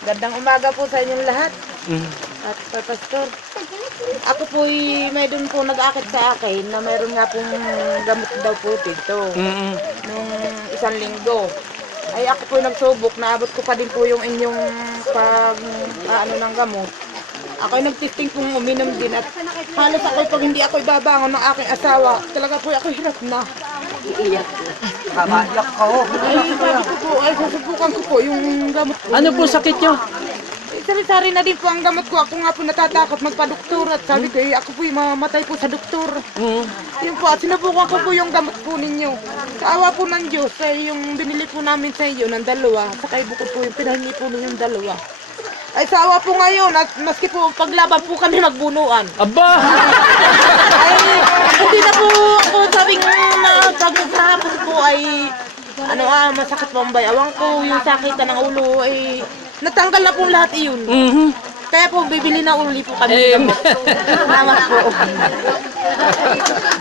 Gandang umaga po sa inyong lahat. At Pastor, ako po may doon po nag-akit sa akin na mayroon nga pong gamot daw po dito. Nung isang linggo. Ay ako po nagsubok, naabot ko pa din po yung inyong ng gamot. Ako ay nagtesting pong uminom din at halos ako pag hindi ako ibabangon ng aking asawa, talaga po ako hirap na. Iiyak. Kamaiyak ka ho. Ay sabi ko po, ay susubukan ko po yung gamot ko. Ano po sakit nyo? Sari-sari na din po ang gamot ko. Ako nga po natatakot magpa-doktor at sabi ko, ako po mamatay po sa doktor. Yun po, at sinubukan ko po yung gamot po ninyo. Sa awa po ng Diyos, yung binili po namin sa iyo ng dalawa, saka bukod po yung pinahingi po ninyong dalawa. Ay sa awa po ngayon, at maski po paglaban po kami magbunuan. Aba! Ay, hindi na po ako sabing na pag naghahapon po ay masakit po ang bayawang ko, yung sakitan ng ulo ay natanggal na po lahat iyon. Kaya po bibili na uli po kami ng gamot. Salamat po.